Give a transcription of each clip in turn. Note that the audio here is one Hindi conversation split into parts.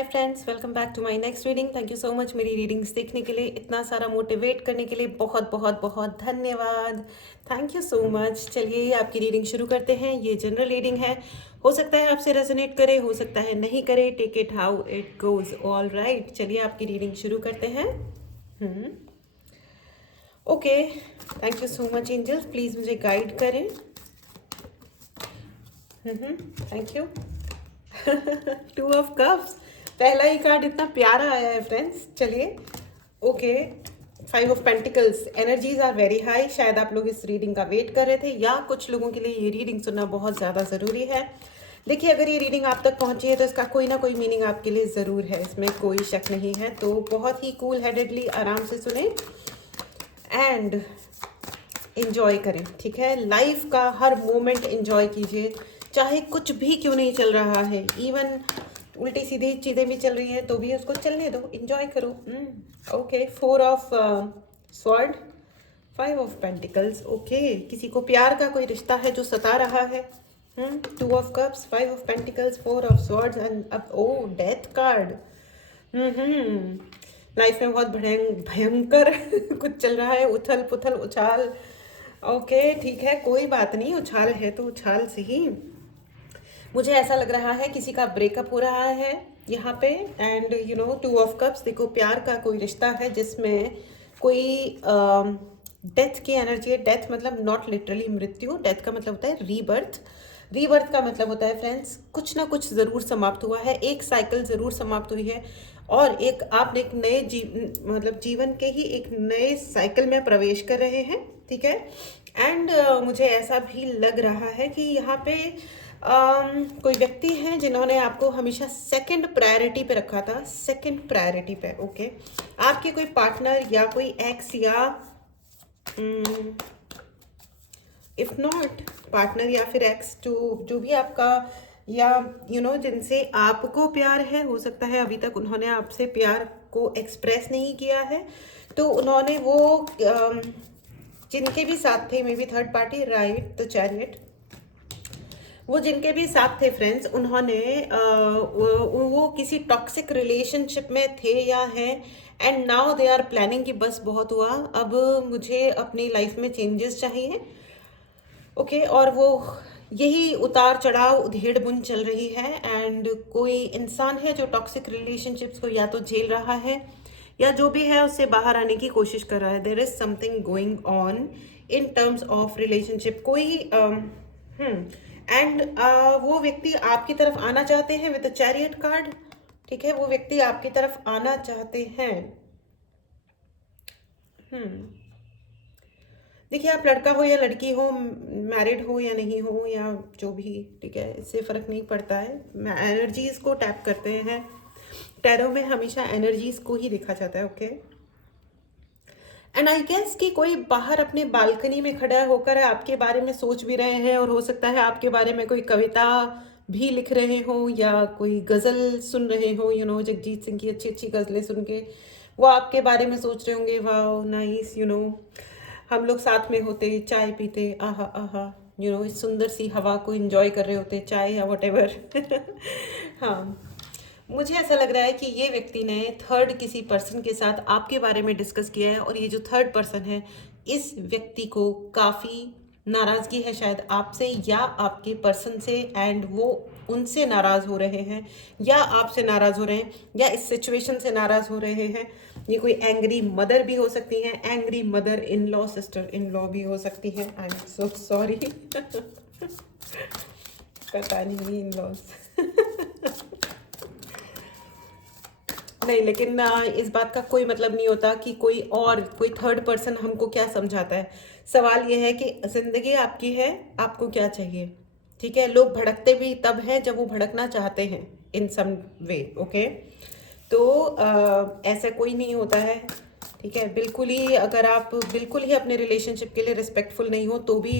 Hi friends, welcome back to my next reading. Thank you so much मेरी रीडिंग्स देखने के लिए, इतना सारा मोटिवेट करने के लिए बहुत बहुत बहुत धन्यवाद। Thank you so much. चलिए आपकी रीडिंग शुरू करते हैं। ये जनरल रीडिंग है, हो सकता है आपसे रेजोनेट करे, हो सकता है नहीं करे। Take it how it goes. All right, चलिए आपकी रीडिंग शुरू करते हैं। Okay, thank you so much angels, please मुझे गाइड करें। Thank you. Two of cups, पहला ही कार्ड इतना प्यारा आया है फ्रेंड्स। चलिए okay, five of pentacles, energies are very high. शायद आप लोग इस रीडिंग का वेट कर रहे थे, या कुछ लोगों के लिए ये रीडिंग सुनना बहुत ज़्यादा ज़रूरी है। देखिए, अगर ये रीडिंग आप तक पहुंची है तो इसका कोई ना कोई मीनिंग आपके लिए ज़रूर है, इसमें कोई शक नहीं है। तो बहुत ही कूल हेडेडली आराम से सुने एंड इंजॉय करें, ठीक है। लाइफ का हर मोमेंट इंजॉय कीजिए, चाहे कुछ भी क्यों नहीं चल रहा है। इवन उल्टी सीधी चीज़ें भी चल रही हैं तो भी उसको चलने दो, इंजॉय करो। Okay, four of sword, five of pentacles. Okay, किसी को प्यार का कोई रिश्ता है जो सता रहा है। To of cups, five of pentacles, four of swords and अब ओ डेथ कार्ड। लाइफ में बहुत भयंकर कुछ चल रहा है, उथल पुथल उछाल। ओके ठीक है, कोई बात नहीं, उछाल है तो उछाल से ही। मुझे ऐसा लग रहा है किसी का ब्रेकअप हो रहा है यहाँ पे। And you know, to of cups, देखो प्यार का कोई रिश्ता है जिसमें कोई डेथ की एनर्जी है। डेथ मतलब नॉट लिटरली मृत्यु, डेथ का मतलब होता है रीबर्थ। रीबर्थ का मतलब होता है फ्रेंड्स, कुछ ना कुछ ज़रूर समाप्त हुआ है, एक साइकिल ज़रूर समाप्त हुई है और एक आपने एक नए मतलब जीवन के ही एक नए साइकिल में प्रवेश कर रहे हैं, ठीक है। एंड मुझे ऐसा भी लग रहा है कि यहाँ पे कोई व्यक्ति हैं जिन्होंने आपको हमेशा सेकंड प्रायोरिटी पे रखा था, सेकंड प्रायोरिटी पे। ओके, आपके कोई पार्टनर या कोई एक्स या इफ नॉट पार्टनर या फिर एक्स, जो भी आपका, या यू नो जिनसे आपको प्यार है, हो सकता है अभी तक उन्होंने आपसे प्यार को एक्सप्रेस नहीं किया है, तो उन्होंने वो जिनके भी साथ थे, may be third party, right, the chariot, वो जिनके भी साथ थे फ्रेंड्स, उन्होंने वो किसी टॉक्सिक रिलेशनशिप में थे या हैं, and now they are planning कि बस बहुत हुआ, अब मुझे अपनी लाइफ में चेंजेस चाहिए। ओके, और वो यही उतार चढ़ाव उधेड़ बुन चल रही है। एंड कोई इंसान है जो टॉक्सिक रिलेशनशिप्स को या तो झेल रहा है या जो भी है उससे बाहर आने की कोशिश कर रहा है। There is something going on in terms of relationship. कोई एंड वो व्यक्ति आपकी तरफ आना चाहते हैं विद द चैरियट कार्ड, ठीक है। वो व्यक्ति आपकी तरफ आना चाहते हैं। देखिए, आप लड़का हो या लड़की हो, मैरिड हो या नहीं हो, या जो भी, ठीक है, इससे फ़र्क नहीं पड़ता है। एनर्जीज को टैप करते हैं, टैरो में हमेशा एनर्जीज को ही देखा जाता है। ओके, एंड आई गेस कि कोई बाहर अपने बालकनी में खड़ा होकर आपके बारे में सोच भी रहे हैं, और हो सकता है आपके बारे में कोई कविता भी लिख रहे हो या कोई गज़ल सुन रहे हो। यू नो, जगजीत सिंह की अच्छी अच्छी गज़लें सुन के वो आपके बारे में सोच रहे होंगे, वाह नाइस, यू नो, हम लोग साथ में होते, चाय पीते, आहा आहा, यू नो, इस सुंदर सी हवा को एंजॉय कर रहे होते, चाय या वट एवर। हाँ, मुझे ऐसा लग रहा है कि ये व्यक्ति ने थर्ड किसी पर्सन के साथ आपके बारे में डिस्कस किया है, और ये जो थर्ड पर्सन है, इस व्यक्ति को काफ़ी नाराज़गी है शायद आपसे या आपके पर्सन से, एंड वो उनसे नाराज़ हो रहे हैं या आपसे नाराज़ हो रहे हैं या इस सिचुएशन से नाराज़ हो रहे हैं। ये कोई एंग्री मदर भी हो सकती है, angry mother in law, sister in law भी हो सकती है। I am so sorry. पता नहीं इन लॉज। नहीं, लेकिन इस बात का कोई मतलब नहीं होता कि कोई और, कोई थर्ड पर्सन हमको क्या समझाता है। सवाल ये है कि जिंदगी आपकी है, आपको क्या चाहिए, ठीक है। लोग भड़कते भी तब हैं जब वो भड़कना चाहते हैं इन सम वे। ओके, तो ऐसा कोई नहीं होता है, ठीक है। बिल्कुल ही, अगर आप बिल्कुल ही अपने रिलेशनशिप के लिए रिस्पेक्टफुल नहीं हो तो भी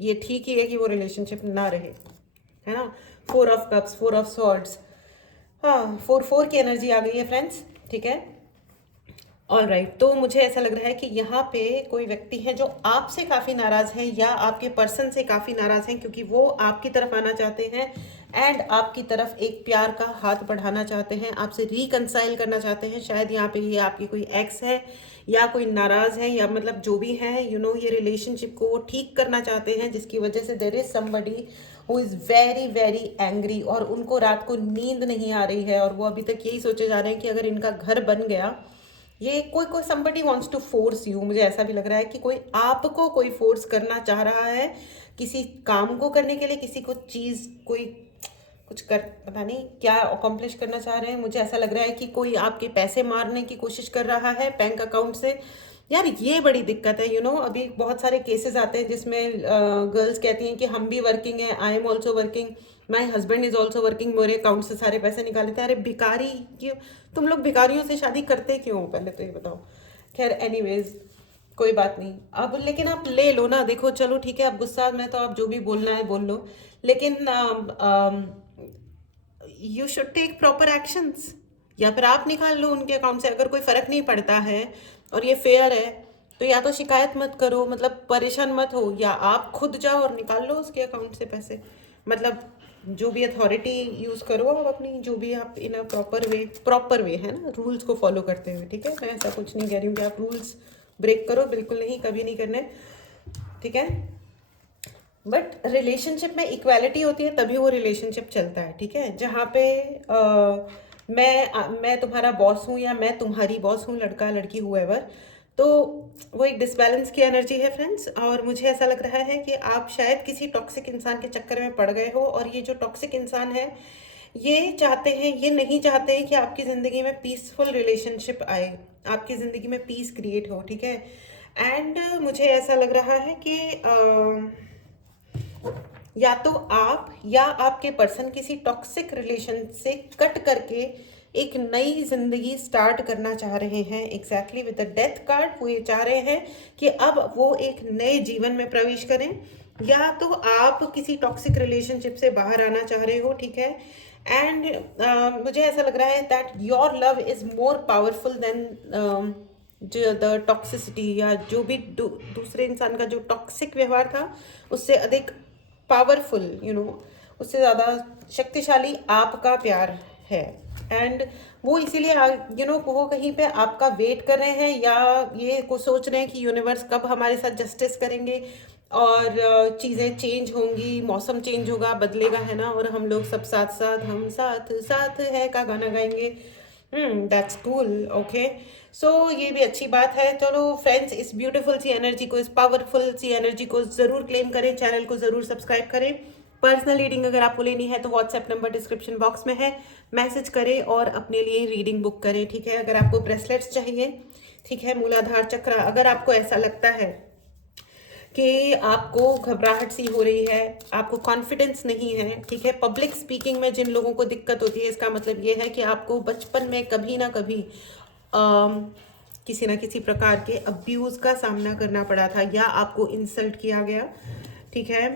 ये ठीक ही है कि वो रिलेशनशिप ना रहे, है ना। Four of cups, four of swords, हाँ, फोर फोर की एनर्जी आ गई है फ्रेंड्स, ठीक है। ऑल राइट, तो मुझे ऐसा लग रहा है कि यहाँ पे कोई व्यक्ति है जो आपसे काफ़ी नाराज़ हैं या आपके पर्सन से काफ़ी नाराज़ हैं, क्योंकि वो आपकी तरफ आना चाहते हैं एंड आपकी तरफ एक प्यार का हाथ बढ़ाना चाहते हैं, आपसे रिकंसाइल करना चाहते हैं। शायद यहाँ पे ये आपकी कोई एक्स है या कोई नाराज़ है, या मतलब जो भी है, ये रिलेशनशिप को वो ठीक करना चाहते हैं, जिसकी वजह से there is somebody who is very very angry, और उनको रात को नींद नहीं आ रही है, और वो अभी तक यही सोचे जा रहे हैं कि अगर इनका घर बन गया, ये कोई कोई somebody wants to force you। मुझे ऐसा भी लग रहा है कि कोई आपको कोई फोर्स करना चाह रहा है किसी काम को करने के लिए, किसी को चीज़ कोई कुछ कर, पता नहीं क्या अकॉम्प्लिश करना चाह रहे हैं। मुझे ऐसा लग रहा है कि कोई आपके पैसे मारने की कोशिश कर रहा है बैंक अकाउंट से। यार ये बड़ी दिक्कत है, अभी बहुत सारे केसेस आते हैं जिसमें गर्ल्स कहती हैं कि हम भी वर्किंग है, I am also working, my husband is also working, मेरे अकाउंट से सारे पैसे निकाल लेते हैं। अरे भिखारी क्यों, तुम लोग भिखारियों से शादी करते क्यों हो, पहले तो ये बताओ। खैर एनीवेज, कोई बात नहीं अब, लेकिन आप ले लो ना। देखो चलो ठीक है, अब गुस्सा में तो आप जो भी बोलना है बोल लो, लेकिन you should take proper actions, या फिर आप निकाल लो उनके अकाउंट से। अगर कोई फ़र्क नहीं पड़ता है और ये फेयर है, तो या तो शिकायत मत करो, मतलब परेशान मत हो, या आप खुद जाओ और निकाल लो उसके अकाउंट से पैसे। मतलब जो भी अथॉरिटी यूज़ करो आप अपनी, जो भी आप इन अ प्रॉपर वे है ना, रूल्स को फॉलो करते हुए, ठीक है। मैं ऐसा कुछ नहीं कह रही हूँ कि आप रूल्स ब्रेक करो, बिल्कुल नहीं, कभी नहीं करने, ठीक है। बट रिलेशनशिप में इक्वालिटी होती है तभी वो रिलेशनशिप चलता है, ठीक है। जहाँ पे मैं तुम्हारा बॉस हूँ या मैं तुम्हारी बॉस हूँ, लड़का लड़की हुएवर, तो वो एक डिसबैलेंस की एनर्जी है फ्रेंड्स। और मुझे ऐसा लग रहा है कि आप शायद किसी टॉक्सिक इंसान के चक्कर में पड़ गए हो, और ये जो टॉक्सिक इंसान है ये नहीं चाहते हैं कि आपकी ज़िंदगी में पीसफुल रिलेशनशिप आए, आपकी ज़िंदगी में पीस क्रिएट हो, ठीक है। एंड मुझे ऐसा लग रहा है कि या तो आप या आपके पर्सन किसी टॉक्सिक रिलेशन से कट करके एक नई जिंदगी स्टार्ट करना चाह रहे हैं। Exactly with the death card वो ये चाह रहे हैं कि अब वो एक नए जीवन में प्रवेश करें, या तो आप किसी टॉक्सिक रिलेशनशिप से बाहर आना चाह रहे हो, ठीक है। एंड मुझे ऐसा लग रहा है that your love is more powerful than जो द टॉक्सिसिटी, या जो भी दूसरे इंसान का जो टॉक्सिक व्यवहार था उससे अधिक पावरफुल, उससे ज़्यादा शक्तिशाली आपका प्यार है। एंड वो इसीलिए वो कहीं पे आपका वेट कर रहे हैं, या ये को सोच रहे हैं कि यूनिवर्स कब हमारे साथ जस्टिस करेंगे और चीज़ें चेंज होंगी, मौसम चेंज होगा, बदलेगा, है ना, और हम लोग सब साथ साथ, हम साथ साथ है का गाना गाएंगे। That's cool, okay. सो ये भी अच्छी बात है। चलो फ्रेंड्स, इस ब्यूटीफुल सी एनर्जी को, इस पावरफुल सी एनर्जी को ज़रूर क्लेम करें, चैनल को ज़रूर सब्सक्राइब करें। पर्सनल रीडिंग अगर आपको लेनी है तो व्हाट्सएप नंबर डिस्क्रिप्शन बॉक्स में है, मैसेज करें और अपने लिए रीडिंग बुक करें, ठीक है। अगर आपको ब्रेसलेट्स चाहिए, ठीक है, मूलाधार चक्र, अगर आपको ऐसा लगता है कि आपको घबराहट सी हो रही है, आपको कॉन्फिडेंस नहीं है, ठीक है, पब्लिक स्पीकिंग में जिन लोगों को दिक्कत होती है, इसका मतलब ये है कि आपको बचपन में कभी ना कभी किसी ना किसी प्रकार के अब्यूज़ का सामना करना पड़ा था, या आपको इंसल्ट किया गया, ठीक है।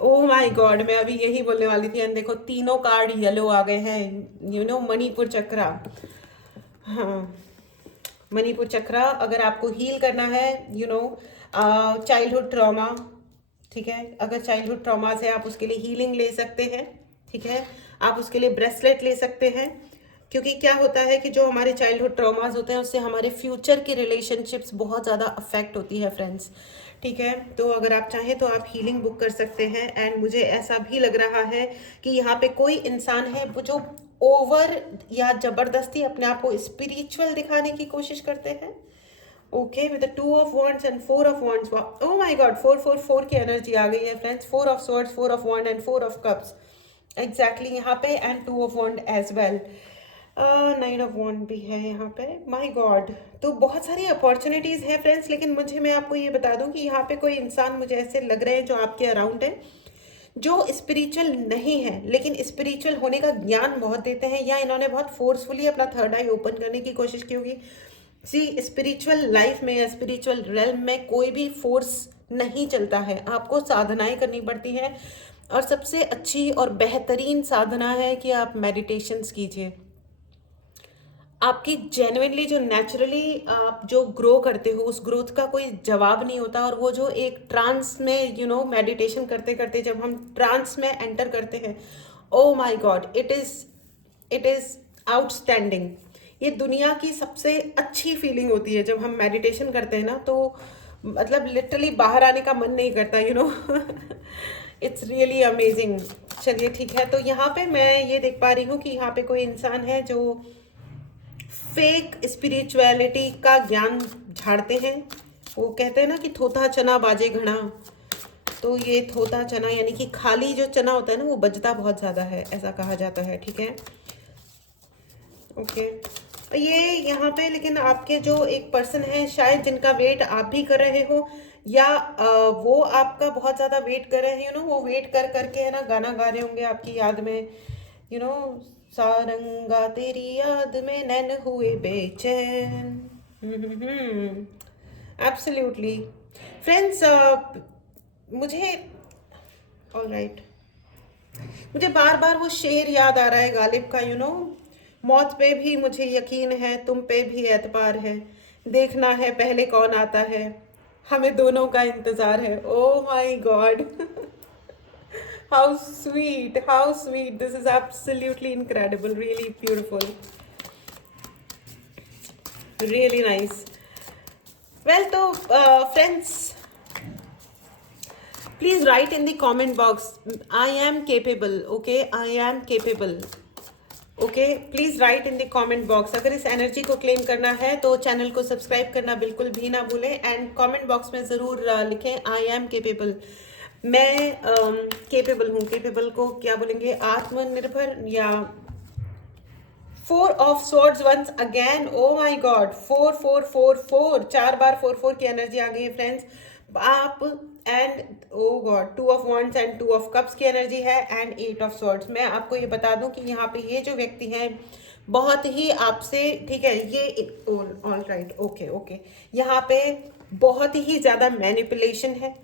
ओह माय गॉड, मैं अभी यही बोलने वाली थी, एंड देखो तीनों कार्ड येलो आ गए हैं, मणिपुर चक्रा। हाँ, मणिपुर चक्रा अगर आपको हील करना है, चाइल्डहुड ट्रॉमा, ठीक है, अगर चाइल्डहुड ट्रॉमा से आप उसके लिए हीलिंग ले सकते हैं, ठीक है, आप उसके लिए ब्रेसलेट ले सकते हैं। क्योंकि क्या होता है कि जो हमारे चाइल्डहुड ट्रॉमास होते हैं उससे हमारे फ्यूचर की रिलेशनशिप्स बहुत ज़्यादा अफेक्ट होती है फ्रेंड्स, ठीक है। तो अगर आप चाहें तो आप हीलिंग बुक कर सकते हैं। एंड मुझे ऐसा भी लग रहा है कि यहाँ पे कोई इंसान है वो जो ओवर या ज़बरदस्ती अपने आप को स्पिरिचुअल दिखाने की कोशिश करते हैं, okay, with the 2 of wands and 4 of wands. Oh my God, 4 की एनर्जी आ गई है friends, 4 of swords, 4 of wand and 4 of cups, exactly यहाँ पे, and 2 of wand as well. 9 of wand भी है यहाँ पे, माय गॉड। तो बहुत सारी अपॉर्चुनिटीज़ हैं फ्रेंड्स, लेकिन मैं आपको ये बता दूं कि यहाँ पे कोई इंसान मुझे ऐसे लग रहे हैं जो आपके अराउंड है, जो स्पिरिचुअल नहीं है लेकिन स्पिरिचुअल होने का ज्ञान बहुत देते हैं, या इन्होंने बहुत फोर्सफुली अपना थर्ड आई ओपन करने की कोशिश की होगी। सी, स्पिरिचुअल लाइफ में या स्पिरिचुअल रेल्म में कोई भी फोर्स नहीं चलता है, आपको साधनाएं करनी पड़ती हैं, और सबसे अच्छी और बेहतरीन साधना है कि आप मेडिटेशंस कीजिए। आपकी जेन्युइनली जो नेचुरली आप जो ग्रो करते हो उस ग्रोथ का कोई जवाब नहीं होता। और वो जो एक ट्रांस में मेडिटेशन करते करते जब हम ट्रांस में एंटर करते हैं, ओ my God, it is outstanding. ये दुनिया की सबसे अच्छी फीलिंग होती है जब हम मेडिटेशन करते हैं ना, तो मतलब लिटरली बाहर आने का मन नहीं करता, इट्स रियली अमेजिंग। चलिए ठीक है, तो यहाँ पे मैं ये देख पा रही हूँ कि यहाँ पे कोई इंसान है जो फेक स्पिरिचुअलिटी का ज्ञान झाड़ते हैं। वो कहते हैं ना कि थोथा चना बाजे घड़ा, तो ये थोथा चना यानी कि खाली जो चना होता है ना वो बजता बहुत ज़्यादा है, ऐसा कहा जाता है। ठीक है, ओके। ये यहाँ पे लेकिन आपके जो एक पर्सन है शायद जिनका वेट आप भी कर रहे हो, या वो आपका बहुत ज़्यादा वेट कर रहे हैं, वो वेट कर करके है ना गाना गा रहे होंगे आपकी याद में, यू नो सारंगा तेरी याद में नैन हुए बेचैन। एब्सोल्युटली फ्रेंड्स, मुझे ऑलराइट, मुझे बार बार वो शेर याद आ रहा है गालिब का, मौत पे भी मुझे यकीन है, तुम पे भी एतबार है, देखना है पहले कौन आता है, हमें दोनों का इंतजार है। ओ my God, how sweet, this is absolutely incredible, really beautiful, really nice. Well, तो friends, please write in the comment box, I am capable, okay, I am capable, okay, please write in the comment box। अगर इस एनर्जी को क्लेम करना है तो चैनल को सब्सक्राइब करना बिल्कुल भी ना भूलें, एंड कमेंट बॉक्स में ज़रूर लिखें आई एम केपेबल। मैं केपेबल हूँ। केपेबल को क्या बोलेंगे, आत्मनिर्भर, या four of swords once again, oh my God, 4 4 4 4, 4 बार 4 4 की एनर्जी आ गई है फ्रेंड्स। आप and oh God, 2 of wands and 2 of cups की एनर्जी है, एंड 8 ऑफ स्वॉर्ड्स। मैं आपको ये बता दूं कि यहाँ पे ये जो व्यक्ति हैं बहुत ही आपसे, ठीक है, ये ऑल राइट, ओके ओके, यहाँ पे बहुत ही ज़्यादा मैनिपुलेशन है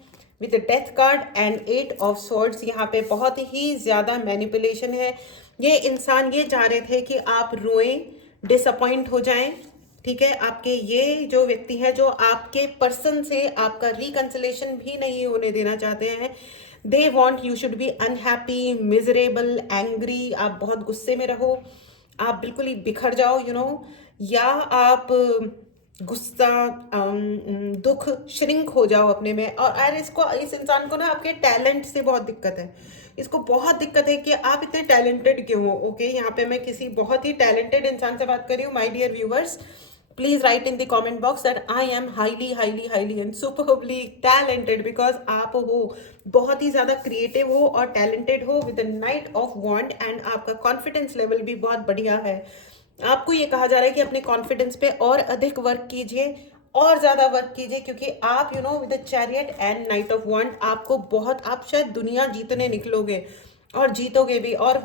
with death card and 8 of swords. यहाँ पे बहुत ही ज़्यादा मैनिपुलेशन है। ये इंसान ये चाह रहे थे कि आप रोएं, डिसअपॉइंट हो जाएं, ठीक है। आपके ये जो व्यक्ति है जो आपके पर्सन से आपका रिकंसिलेशन भी नहीं होने देना चाहते हैं। They want you should be unhappy, miserable, angry, आप बहुत गुस्से में रहो, आप बिल्कुल ही बिखर जाओ, या आप गुस्सा, दुख, श्रिंक हो जाओ अपने में। और इस इंसान को ना आपके टैलेंट से बहुत दिक्कत है। इसको बहुत दिक्कत है कि आप इतने टैलेंटेड क्यों हो। ओके, यहाँ पे मैं किसी बहुत ही टैलेंटेड इंसान से बात कर रही हूँ। My dear viewers, please write in the comment box that I am highly highly highly and superbly talented, because आप हो बहुत ही ज़्यादा क्रिएटिव हो और टैलेंटेड हो with the knight of wand, and आपका कॉन्फिडेंस लेवल भी बहुत बढ़िया है। आपको ये कहा जा रहा है कि अपने कॉन्फिडेंस पे और अधिक वर्क कीजिए, और ज़्यादा वर्क कीजिए, क्योंकि आप with the chariot and knight of wand, आपको बहुत, आप शायद दुनिया जीतने निकलोगे और जीतोगे भी। और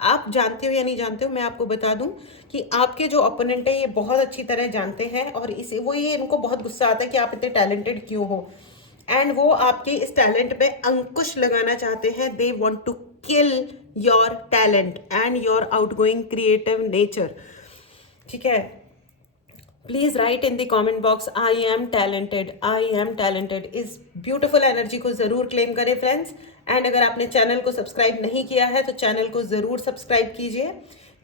आप जानते हो या नहीं जानते हो, मैं आपको बता दूं कि आपके जो ओपोनेंट है ये बहुत अच्छी तरह जानते हैं, और इसे वो ये इनको बहुत गुस्सा आता है कि आप इतने टैलेंटेड क्यों हो, एंड वो आपके इस टैलेंट पे अंकुश लगाना चाहते हैं। They want to kill your talent and your outgoing creative nature, ठीक है। Please write in the comment box I am talented, I am talented. इस ब्यूटिफुल एनर्जी को जरूर क्लेम करें फ्रेंड्स, एंड अगर आपने चैनल को सब्सक्राइब नहीं किया है तो चैनल को जरूर सब्सक्राइब कीजिए,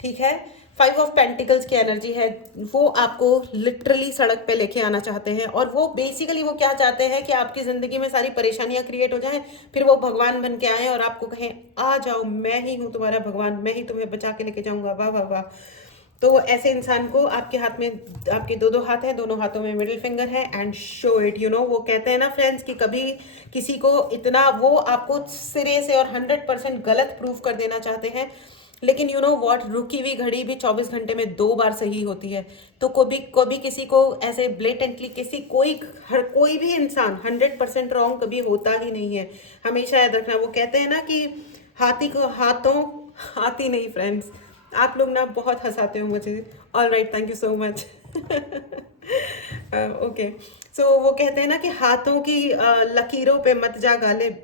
ठीक है। 5 ऑफ पेंटिकल्स की एनर्जी है, वो आपको लिटरली सड़क पे लेके आना चाहते हैं, और वो बेसिकली वो क्या चाहते हैं कि आपकी ज़िंदगी में सारी परेशानियां क्रिएट हो जाएं, फिर वो भगवान बन के आए और आपको कहें आ जाओ, मैं ही हूँ तुम्हारा भगवान, मैं ही तुम्हें बचा के लेके जाऊँगा, वाह वाह वाह। तो ऐसे इंसान को आपके हाथ में, आपके दो हाथ हैं, दोनों हाथों में मिडिल फिंगर है, एंड शो इट, वो कहते हैं ना फ्रेंड्स कि कभी किसी को इतना, वो आपको सिरे से और 100% गलत प्रूफ कर देना चाहते हैं, लेकिन व्हाट, रुकी हुई घड़ी भी 24 घंटे में 2 बार सही होती है। तो कभी किसी को ऐसे ब्लेटेंटली कोई भी इंसान 100% रॉन्ग कभी होता ही नहीं है, हमेशा याद रखना। वो कहते हैं ना कि हाथी को हाथी नहीं फ्रेंड्स, आप लोग ना बहुत हंसाते हो मुझे। All right, thank you so much. Okay, so वो कहते हैं ना कि हाथों की लकीरों पे मत जा गालिब,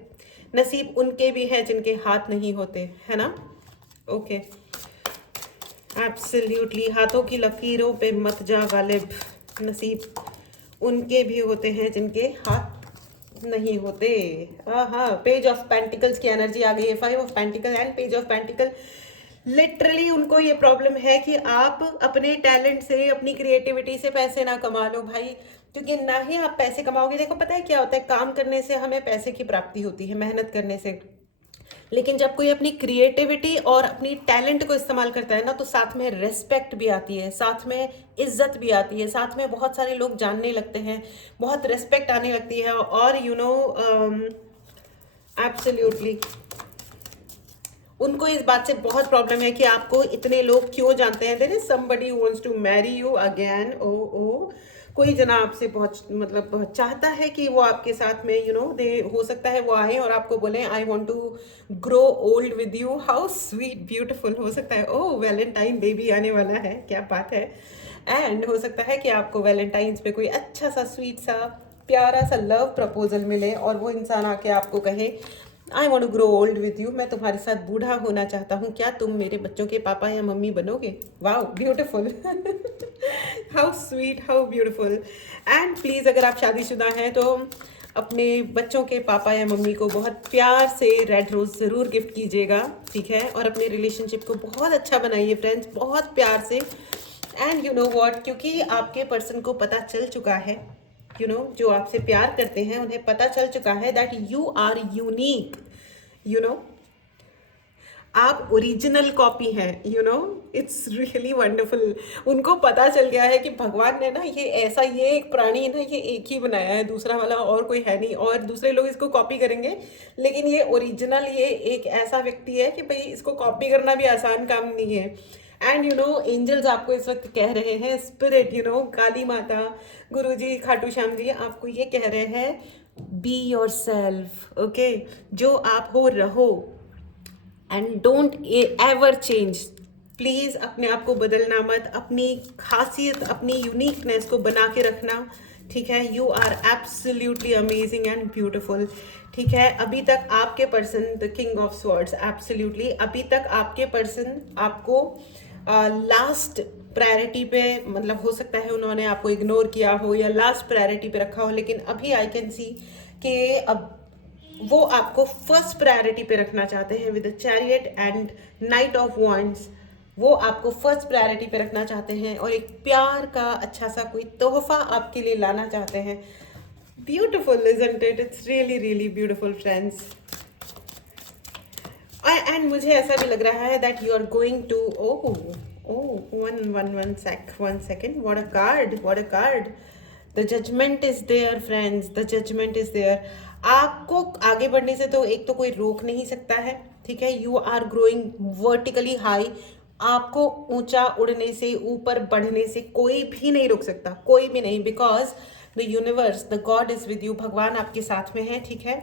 नसीब उनके भी हैं जिनके हाथ नहीं होते, है ना। ओके, एब्सोल्युटली, हाथों की लकीरों पे मत जा गालिब, नसीब उनके भी होते हैं जिनके हाथ नहीं होते। हाँ, पेज ऑफ पेंटिकल्स की एनर्जी आ गई है, 5 of pentacle and page of pentacle. Literally उनको ये प्रॉब्लम है कि आप अपने टैलेंट से, अपनी क्रिएटिविटी से पैसे ना कमा लो भाई, क्योंकि ना ही आप पैसे कमाओगे। देखो पता है क्या होता है, काम करने से हमें पैसे की प्राप्ति होती है, मेहनत करने से, लेकिन जब कोई अपनी क्रिएटिविटी और अपनी टैलेंट को इस्तेमाल करता है ना, तो साथ में रिस्पेक्ट भी आती है, साथ में इज्जत भी आती है, साथ में बहुत सारे लोग जानने लगते हैं, बहुत रिस्पेक्ट आने लगती है। और एब्सोल्युटली उनको इस बात से बहुत प्रॉब्लम है कि आपको इतने लोग क्यों जानते हैं। There is somebody who wants to marry you again. Oh कोई जना आपसे बहुत मतलब बहुत चाहता है कि वो आपके साथ में दे हो सकता है वो आए और आपको बोले I want to grow old with you. How sweet beautiful. हो सकता है ओ वैलेंटाइन डे भी आने वाला है, क्या बात है। एंड हो सकता है कि आपको वैलेंटाइंस पे कोई अच्छा सा स्वीट सा प्यारा सा लव प्रपोजल मिले और वो इंसान आके आपको कहे I want to grow old with you, मैं तुम्हारे साथ बूढ़ा होना चाहता हूँ, क्या तुम मेरे बच्चों के पापा या मम्मी बनोगे। Wow beautiful. How sweet, how beautiful. And please अगर आप शादीशुदा हैं तो अपने बच्चों के पापा या मम्मी को बहुत प्यार से रेड रोज़ ज़रूर गिफ्ट कीजिएगा, ठीक है। और अपने रिलेशनशिप को बहुत अच्छा बनाइए फ्रेंड्स, बहुत प्यार से। एंड यू नो वॉट, क्योंकि आपके पर्सन को पता चल चुका है, जो आपसे प्यार करते हैं उन्हें पता चल चुका है दैट यू आर यूनिक, आप ओरिजिनल कॉपी हैं, इट्स रियली वंडरफुल। उनको पता चल गया है कि भगवान ने ना ये ऐसा, ये एक प्राणी ना ये एक ही बनाया है, दूसरा वाला और कोई है नहीं, और दूसरे लोग इसको कॉपी करेंगे, लेकिन ये ओरिजिनल, ये एक ऐसा व्यक्ति है कि भाई इसको कॉपी करना भी आसान काम नहीं है। एंड एंजल्स आपको इस वक्त कह रहे हैं, स्पिरिट, काली माता, गुरुजी, खाटू श्याम जी आपको ये कह रहे हैं बी योर सेल्फ, ओके। जो आप हो रहो and don't ever change. Please अपने आप को बदलना मत, अपनी खासियत, अपनी यूनिकनेस को बना के रखना, ठीक है। You are absolutely amazing and beautiful, ठीक है। अभी तक आपके person, the king of swords, absolutely अभी तक आपके पर्सन आपको लास्ट प्रायोरिटी पे, मतलब हो सकता है उन्होंने आपको इग्नोर किया हो या लास्ट प्रायोरिटी पे रखा हो, लेकिन अभी आई कैन सी कि अब वो आपको फर्स्ट प्रायोरिटी पे रखना चाहते हैं with the chariot and knight of wands. वो आपको फर्स्ट प्रायोरिटी पे रखना चाहते हैं और एक प्यार का अच्छा सा कोई तोहफा आपके लिए लाना चाहते हैं। Beautiful isn't it, it's really really beautiful friends. And मुझे ऐसा भी लग रहा है that you are going to one second, what a card, what a card. The judgement is there friends, the judgement is there. आपको आगे बढ़ने से तो एक तो कोई रोक नहीं सकता है, ठीक है। You are growing vertically high, आपको ऊंचा उड़ने से, ऊपर बढ़ने से कोई भी नहीं रोक सकता, कोई भी नहीं, because the universe, the God is with you, भगवान आपके साथ में है, ठीक है।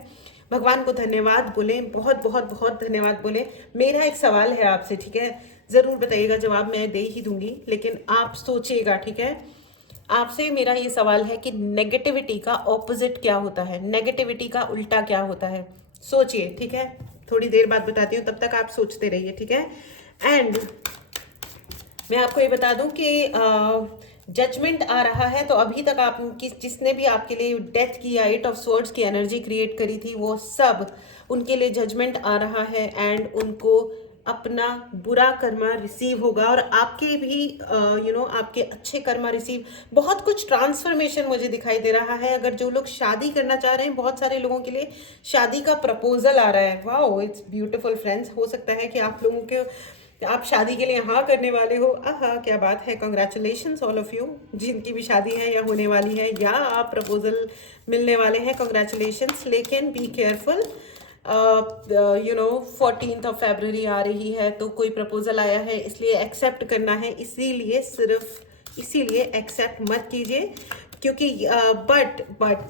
भगवान को धन्यवाद बोले, बहुत बहुत बहुत धन्यवाद बोले। मेरा एक सवाल है आपसे, ठीक है, ज़रूर बताइएगा, जवाब मैं दे ही दूंगी, लेकिन आप सोचिएगा, ठीक है। आपसे मेरा ये सवाल है कि नेगेटिविटी का ऑपोजिट क्या होता है, नेगेटिविटी का उल्टा क्या होता है, सोचिए, ठीक है। थोड़ी देर बाद बताती हूँ, तब तक आप सोचते रहिए, ठीक है। एंड मैं आपको ये बता दूं कि जजमेंट आ रहा है, तो अभी तक आपकी जिसने भी आपके लिए डेथ की या 8 ऑफ स्वॉर्ड्स की एनर्जी क्रिएट करी थी, वो सब उनके लिए जजमेंट आ रहा है एंड उनको अपना बुरा कर्मा रिसीव होगा और आपके भी आपके अच्छे कर्मा रिसीव। बहुत कुछ ट्रांसफॉर्मेशन मुझे दिखाई दे रहा है। अगर जो लोग शादी करना चाह रहे हैं, बहुत सारे लोगों के लिए शादी का प्रपोजल आ रहा है। Wow, it's beautiful friends. हो सकता है कि आप लोगों के, आप शादी के लिए हाँ करने वाले हो। आहा, क्या बात है। कॉन्ग्रेचुलेशंस ऑल ऑफ यू जिनकी भी शादी है या होने वाली है, या आप प्रपोजल मिलने वाले हैं, कॉन्ग्रेचुलेशंस। लेकिन be careful, 14th of February आ रही है, तो कोई प्रपोजल आया है इसलिए एक्सेप्ट करना है, इसीलिए एक्सेप्ट मत कीजिए, क्योंकि बट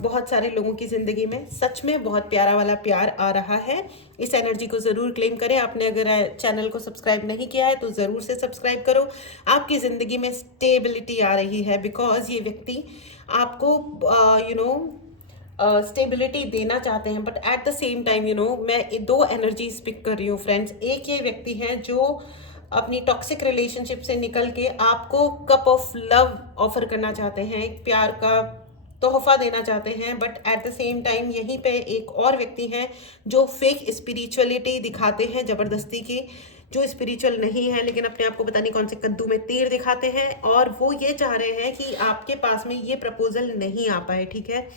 बहुत सारे लोगों की ज़िंदगी में सच में बहुत प्यारा वाला प्यार आ रहा है। इस एनर्जी को ज़रूर क्लेम करें। आपने अगर चैनल को सब्सक्राइब नहीं किया है तो ज़रूर से सब्सक्राइब करो। आपकी ज़िंदगी में स्टेबिलिटी आ रही है, बिकॉज ये व्यक्ति आपको स्टेबिलिटी देना चाहते हैं, but at the same time मैं दो एनर्जीज पिक कर रही हूँ फ्रेंड्स। एक ये व्यक्ति है जो अपनी टॉक्सिक रिलेशनशिप से निकल के आपको कप ऑफ लव ऑफर करना चाहते हैं, एक प्यार का तोहफा देना चाहते हैं, but at the same time यहीं पे एक और व्यक्ति हैं जो फेक स्पिरिचुअलिटी दिखाते हैं, ज़बरदस्ती की, जो स्पिरिचुअल नहीं है लेकिन अपने आप को पता नहीं कौन से कद्दू में तीर दिखाते हैं, और वो ये चाह रहे हैं कि आपके पास में ये प्रपोजल नहीं आ पाए, ठीक है।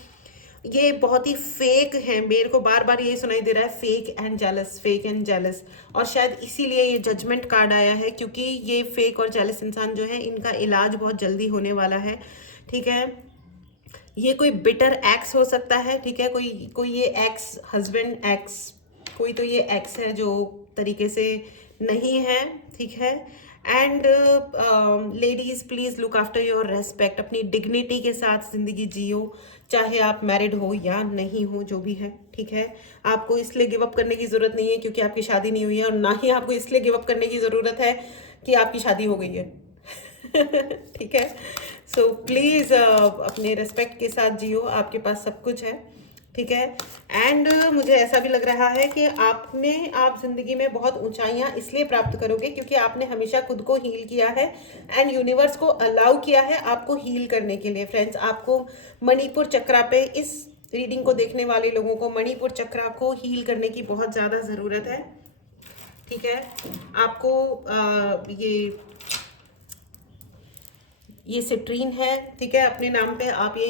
ये बहुत ही फेक है, मेरे को बार बार यही सुनाई दे रहा है, fake and jealous, fake and jealous, और शायद इसीलिए ये जजमेंट कार्ड आया है, क्योंकि ये फेक और जेलस इंसान जो है इनका इलाज बहुत जल्दी होने वाला है, ठीक है। ये कोई बिटर एक्स हो सकता है, ठीक है, कोई ये एक्स हस्बैंड एक्स, कोई तो ये एक्स है जो तरीके से नहीं है, ठीक है। And ladies please look after your respect, अपनी डिग्निटी के साथ जिंदगी जियो, चाहे आप मैरिड हो या नहीं हो, जो भी है, ठीक है। आपको इसलिए गिव अप करने की जरूरत नहीं है क्योंकि आपकी शादी नहीं हुई है, और ना ही आपको इसलिए गिव अप करने की जरूरत है कि आपकी शादी हो गई है। ठीक है, सो प्लीज अपने रेस्पेक्ट के साथ जियो, आपके पास सब कुछ है, ठीक है। एंड मुझे ऐसा भी लग रहा है कि आप जिंदगी में बहुत ऊंचाइयां इसलिए प्राप्त करोगे क्योंकि आपने हमेशा खुद को हील किया है, एंड यूनिवर्स को अलाउ किया है आपको हील करने के लिए। फ्रेंड्स, आपको मणिपुर चक्रा पे, इस रीडिंग को देखने वाले लोगों को मणिपुर चक्रा को हील करने की बहुत ज़्यादा ज़रूरत है, ठीक है। आपको ये सिट्रीन है, ठीक है, अपने नाम पे आप ये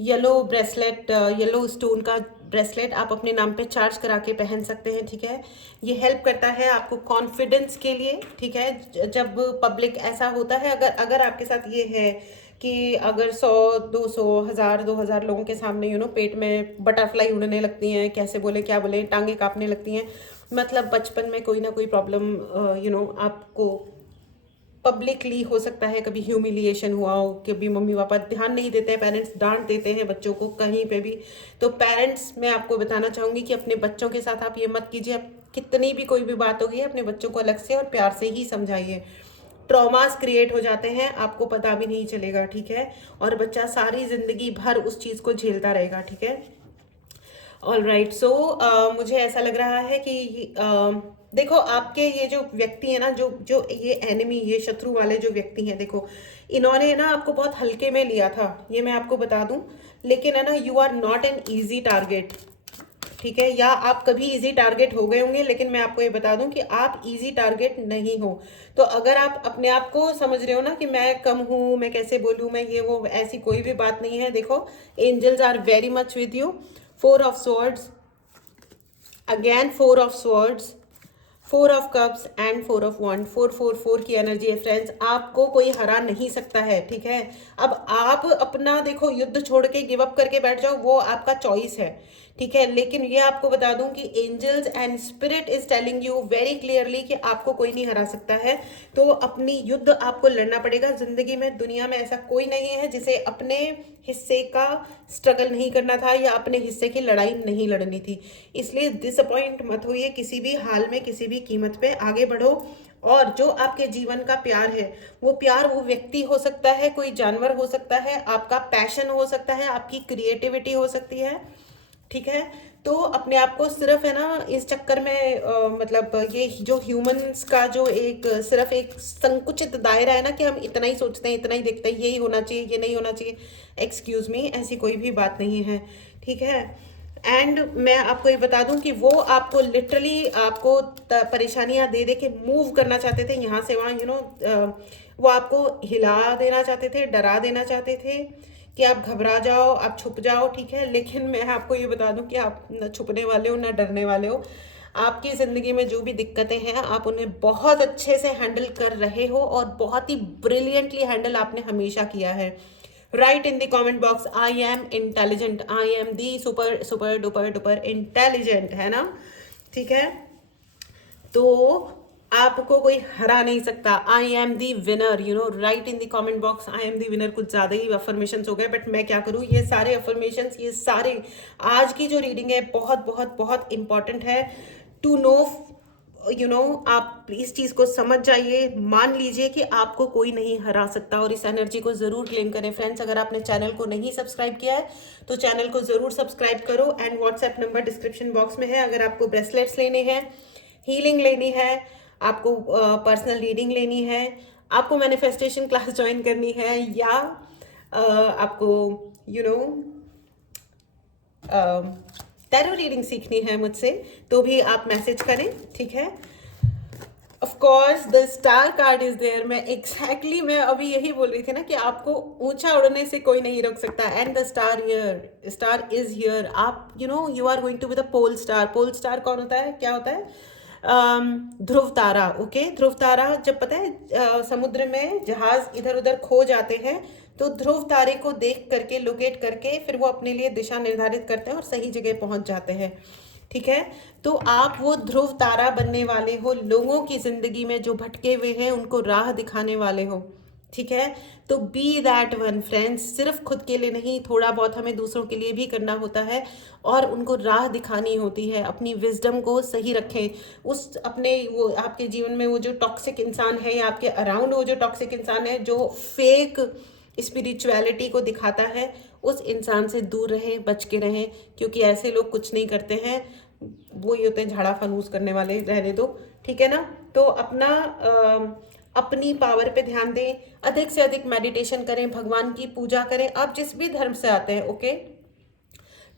येलो ब्रेसलेट, येलो स्टोन का ब्रेसलेट आप अपने नाम पे चार्ज करा के पहन सकते हैं, ठीक है। ये हेल्प करता है आपको कॉन्फिडेंस के लिए, ठीक है। जब पब्लिक ऐसा होता है, अगर आपके साथ ये है कि अगर 100 200 1000 2000 लोगों के सामने पेट में बटरफ्लाई उड़ने लगती हैं, कैसे बोले क्या बोले, टांगे कांपने लगती हैं, मतलब बचपन में कोई ना कोई प्रॉब्लम आपको पब्लिकली हो सकता है, कभी ह्यूमिलिएशन हुआ हो, कभी मम्मी पापा ध्यान नहीं देते हैं, पेरेंट्स डांट देते हैं बच्चों को कहीं पे भी, तो पेरेंट्स, मैं आपको बताना चाहूँगी कि अपने बच्चों के साथ आप ये मत कीजिए। कितनी भी कोई भी बात होगी, अपने बच्चों को अलग से और प्यार से ही समझाइए। ट्रॉमास क्रिएट हो जाते हैं, आपको पता भी नहीं चलेगा, ठीक है, और बच्चा सारी जिंदगी भर उस चीज़ को झेलता रहेगा, ठीक है। ऑल राइट, सो मुझे ऐसा लग रहा है कि देखो, आपके ये जो व्यक्ति है ना, जो ये एनिमी, ये शत्रु वाले जो व्यक्ति हैं, देखो इन्होंने ना आपको बहुत हल्के में लिया था, ये मैं आपको बता दूं, लेकिन है ना, you are not an easy target, ठीक है, या आप कभी इजी टारगेट हो गए होंगे, लेकिन मैं आपको ये बता दूं कि आप इजी टारगेट नहीं हो। तो अगर आप अपने आप को समझ रहे हो ना कि मैं कम हूं, मैं कैसे बोलूं, मैं ये वो, ऐसी कोई भी बात नहीं है। देखो, angels are very much with you. 4 of swords, again 4 of swords, 4 of cups and 4 of wand, 4 की एनर्जी है फ्रेंड्स, आपको कोई हरा नहीं सकता है, ठीक है। अब आप अपना देखो युद्ध छोड़ के गिव अप करके बैठ जाओ, वो आपका चॉइस है, ठीक है, लेकिन ये आपको बता दूं कि angels and spirit is telling you very clearly कि आपको कोई नहीं हरा सकता है। तो अपनी युद्ध आपको लड़ना पड़ेगा। जिंदगी में, दुनिया में ऐसा कोई नहीं है जिसे अपने हिस्से का स्ट्रगल नहीं करना था या अपने हिस्से की लड़ाई नहीं लड़नी थी। इसलिए डिसअपॉइंट मत होइए किसी भी हाल में, किसी भी कीमत पे आगे बढ़ो। और जो आपके जीवन का प्यार है, वो प्यार वो व्यक्ति हो सकता है, कोई जानवर हो सकता है, आपका पैशन हो सकता है, आपकी क्रिएटिविटी हो सकती है, ठीक है। तो अपने आप को सिर्फ है ना इस चक्कर में मतलब ये जो ह्यूमंस का जो एक सिर्फ एक संकुचित दायरा है ना कि हम इतना ही सोचते हैं, इतना ही देखते हैं, यही होना चाहिए, ये नहीं होना चाहिए, एक्सक्यूज मी, ऐसी कोई भी बात नहीं है, ठीक है। एंड मैं आपको ये बता दूं कि वो आपको लिटरली आपको परेशानियां दे दे के मूव करना चाहते थे यहाँ से वहाँ, वो आपको हिला देना चाहते थे, डरा देना चाहते थे कि आप घबरा जाओ, आप छुप जाओ, ठीक है। लेकिन मैं आपको ये बता दूं कि आप न छुपने वाले हो, ना डरने वाले हो। आपकी ज़िंदगी में जो भी दिक्कतें हैं, आप उन्हें बहुत अच्छे से हैंडल कर रहे हो, और बहुत ही ब्रिलियंटली हैंडल आपने हमेशा किया है। Right in the comment box, I am intelligent, I am the super super duper duper intelligent, है ना, ठीक है। तो आपको कोई हरा नहीं सकता। I am the winner, right in the comment box, I am the winner. कुछ ज़्यादा ही अफर्मेशन हो गए, बट मैं क्या करूँ, ये सारे अफर्मेशन, ये सारे आज की जो रीडिंग है बहुत बहुत बहुत इंपॉर्टेंट है टू नो आप इस चीज़ को समझ जाइए, मान लीजिए कि आपको कोई नहीं हरा सकता, और इस एनर्जी को ज़रूर क्लेम करें फ्रेंड्स। अगर आपने चैनल को नहीं सब्सक्राइब किया है तो चैनल को ज़रूर सब्सक्राइब करो, and WhatsApp number description box में है। अगर आपको ब्रेसलेट्स लेने हैं, हीलिंग लेनी है, आपको पर्सनल रीडिंग लेनी है, आपको मैनिफेस्टेशन क्लास ज्वाइन करनी है, या आपको टैरो रीडिंग सीखनी है मुझसे, तो भी आप मैसेज करें, ठीक है। Of course the star card is there. मैं अभी यही बोल रही थी ना कि आपको ऊंचा उड़ने से कोई नहीं रोक सकता, and the star is here. आप you are going to be the pole star. Pole star कौन होता है, क्या होता है? ध्रुव तारा। ओके, ध्रुव तारा, जब पता है समुद्र में जहाज इधर उधर खो जाते हैं तो ध्रुव तारे को देख करके, लोकेट करके, फिर वो अपने लिए दिशा निर्धारित करते हैं और सही जगह पहुंच जाते हैं, ठीक है। तो आप वो ध्रुव तारा बनने वाले हो, लोगों की जिंदगी में जो भटके हुए हैं उनको राह दिखाने वाले हो, ठीक है। तो बी दैट वन फ्रेंड्स। सिर्फ खुद के लिए नहीं, थोड़ा बहुत हमें दूसरों के लिए भी करना होता है और उनको राह दिखानी होती है। अपनी विजडम को सही रखें। उस अपने वो आपके जीवन में वो जो टॉक्सिक इंसान है, या आपके अराउंड वो जो टॉक्सिक इंसान है जो फेक स्पिरिचुअलिटी को दिखाता है, उस इंसान से दूर रहें, बच के रहें, क्योंकि ऐसे लोग कुछ नहीं करते हैं, वो ही होते हैं झाड़ा फनूस करने वाले। रहने दो, ठीक है ना। तो अपनी पावर पे ध्यान दें, अधिक से अधिक मेडिटेशन करें, भगवान की पूजा करें, आप जिस भी धर्म से आते हैं, ओके,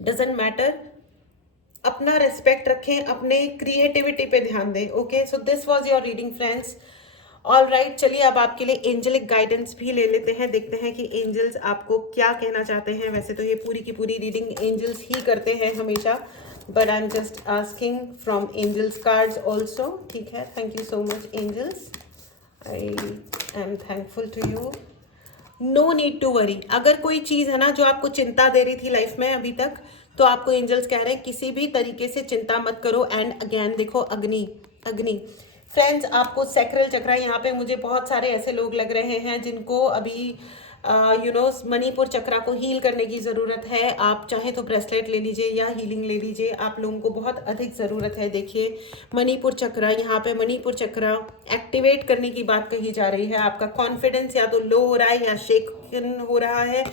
डजेंट मैटर। अपना रेस्पेक्ट रखें, अपने क्रिएटिविटी पे ध्यान दें, okay. So this was your reading friends. All right, चलिए अब आपके लिए एंजलिक गाइडेंस भी ले लेते हैं, देखते हैं कि एंजल्स आपको क्या कहना चाहते हैं। वैसे तो ये पूरी की पूरी रीडिंग एंजल्स ही करते हैं हमेशा, but I am just asking from angels cards also, ठीक है। Thank you so much angels, I am thankful to you. No need to worry. अगर कोई चीज़ है ना जो आपको चिंता दे रही थी लाइफ में अभी तक, तो आपको एंजल्स कह रहे हैं किसी भी तरीके से चिंता मत करो। एंड अगेन देखो, अग्नि अग्नि फ्रेंड्स, आपको सैक्रल चक्रा, यहाँ पे मुझे बहुत सारे ऐसे लोग लग रहे हैं जिनको अभी मणिपुर चक्रा को हील करने की ज़रूरत है। आप चाहे तो ब्रेसलेट ले लीजिए या हीलिंग ले लीजिए, आप लोगों को बहुत अधिक ज़रूरत है। देखिए मणिपुर चक्रा, यहाँ पे मणिपुर चक्रा एक्टिवेट करने की बात कही जा रही है। आपका कॉन्फिडेंस या तो लो हो रहा है या शेकन हो रहा है,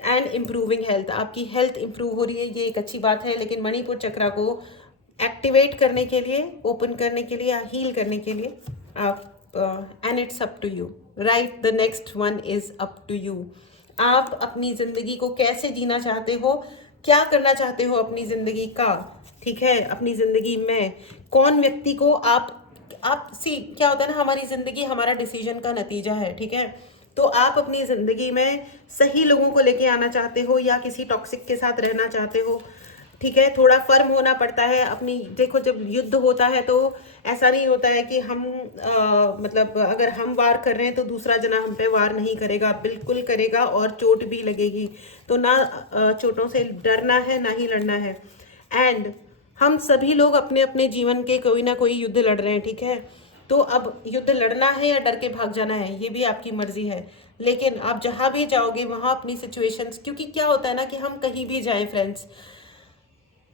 एंड इम्प्रूविंग हेल्थ, आपकी हेल्थ इंप्रूव हो रही है, ये एक अच्छी बात है। लेकिन मणिपुर चक्रा को एक्टिवेट करने के लिए, ओपन करने के लिए या हील करने के लिए आप and it's up to you, right. The next one is up to you. आप अपनी ज़िंदगी को कैसे जीना चाहते हो, क्या करना चाहते हो अपनी ज़िंदगी का, ठीक है। अपनी ज़िंदगी में कौन व्यक्ति को आप सी, क्या होता है ना, हमारी ज़िंदगी हमारा डिसीजन का नतीजा है, ठीक है। तो आप अपनी ज़िंदगी में सही लोगों को लेके आना चाहते हो या किसी टॉक्सिक के साथ रहना चाहते हो, ठीक है। थोड़ा फर्म होना पड़ता है अपनी। देखो जब युद्ध होता है तो ऐसा नहीं होता है कि हम मतलब अगर हम वार कर रहे हैं तो दूसरा जना हम पे वार नहीं करेगा, बिल्कुल करेगा, और चोट भी लगेगी। तो ना चोटों से डरना है, ना ही लड़ना है। एंड हम सभी लोग अपने अपने जीवन के कोई ना कोई युद्ध लड़ रहे हैं, ठीक है। तो अब युद्ध लड़ना है या डर के भाग जाना है, ये भी आपकी मर्जी है। लेकिन आप जहाँ भी जाओगे वहाँ अपनी सिचुएशंस, क्योंकि क्या होता है ना कि हम कहीं भी जाएं फ्रेंड्स,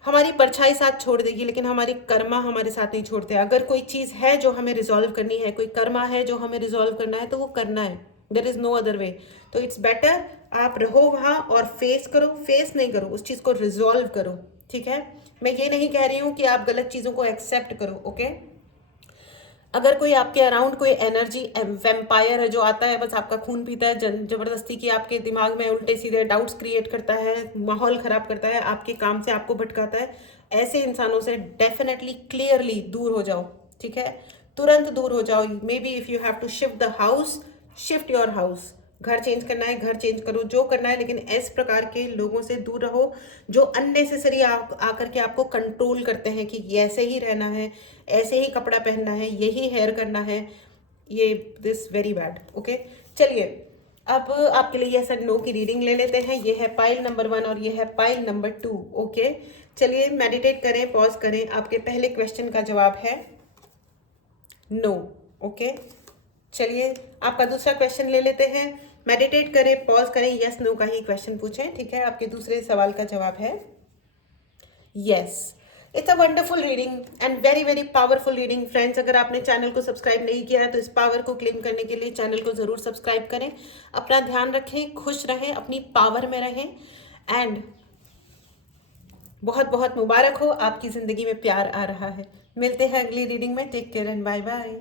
हमारी परछाई साथ छोड़ देगी लेकिन हमारी कर्मा हमारे साथ नहीं छोड़ते। अगर कोई चीज़ है जो हमें रिजॉल्व करनी है, कोई कर्मा है जो हमें रिजॉल्व करना है, तो वो करना है, there is no other way. तो इट्स बेटर आप रहो वहाँ और फेस करो, फेस नहीं करो, उस चीज़ को रिजॉल्व करो, ठीक है। मैं ये नहीं कह रही हूँ कि आप गलत चीज़ों को एक्सेप्ट करो, ओके। अगर कोई आपके अराउंड कोई एनर्जी वेम्पायर है जो आता है, बस आपका खून पीता है, जबरदस्ती की आपके दिमाग में उल्टे सीधे डाउट्स क्रिएट करता है, माहौल खराब करता है, आपके काम से आपको भटकाता है, ऐसे इंसानों से डेफिनेटली क्लियरली दूर हो जाओ, ठीक है। तुरंत दूर हो जाओ। Maybe if you have to shift the house, shift your house. घर चेंज करना है, घर चेंज करो, जो करना है, लेकिन इस प्रकार के लोगों से दूर रहो जो अननेसेसरी आकर के आपको कंट्रोल करते हैं कि ऐसे ही रहना है, ऐसे ही कपड़ा पहनना है, यही हेयर करना है, ये दिस वेरी बैड, ओके। चलिए अब आपके लिए यस एंड नो की रीडिंग ले लेते हैं। ये है पाइल नंबर 1 और ये है पाइल नंबर 2, ओके। चलिए मेडिटेट करें, पॉज करें। आपके पहले क्वेश्चन का जवाब है नो, ओके। चलिए आपका दूसरा क्वेश्चन ले लेते हैं। मेडिटेट करें, पॉज करें, यस नो का ही क्वेश्चन पूछें, ठीक है। आपके दूसरे सवाल का जवाब है yes. It's a wonderful reading and very very powerful reading friends. अगर आपने चैनल को सब्सक्राइब नहीं किया है तो इस पावर को क्लेम करने के लिए चैनल को ज़रूर सब्सक्राइब करें। अपना ध्यान रखें, खुश रहें, अपनी पावर में रहें एंड बहुत बहुत मुबारक हो, आपकी ज़िंदगी में प्यार आ रहा है। मिलते हैं अगली रीडिंग में। Take care and bye bye.